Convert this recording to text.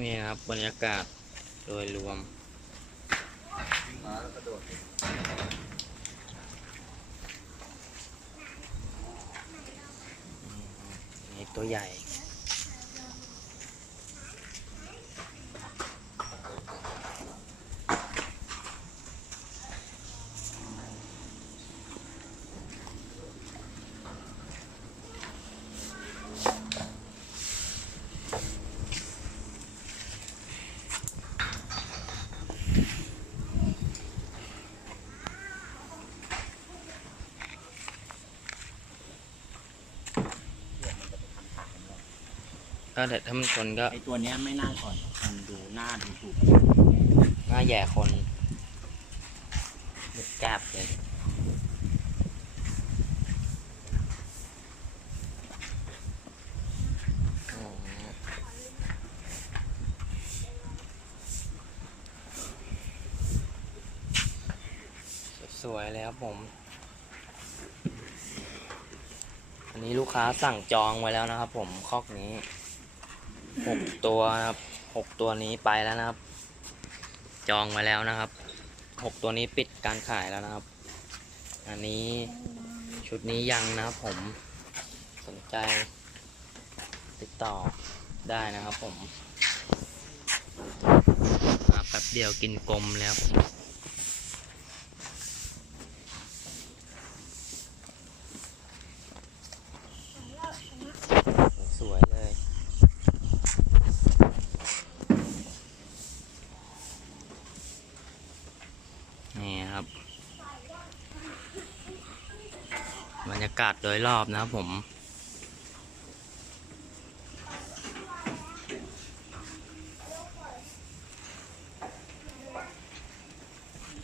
นี่ครับบรรยากาศโดยรวมนี่ตัวใหญ่ ก็เดี๋ยวถ้ามันชนก็ไอตัวเนี้ยไม่น่าก่อนมันดูหน้าดูถูกหน้าแย่คนหมึกแกบเลยสวยๆเลยครับผม อันนี้ลูกค้าสั่งจองไว้แล้วนะครับผมคอกนี้ หกตัวนะครับหกตัวนี้ไปแล้วนะครับ จองไว้แล้วนะครับหกตัวนี้ปิดการขายแล้วนะครับ อันนี้ชุดนี้ยังนะครับผมสนใจ ติดต่อได้นะครับผมแป๊บเดียวกินกลมแล้วครับสวยเลย นี่ครับ บรรยากาศโดยรอบนะครับผม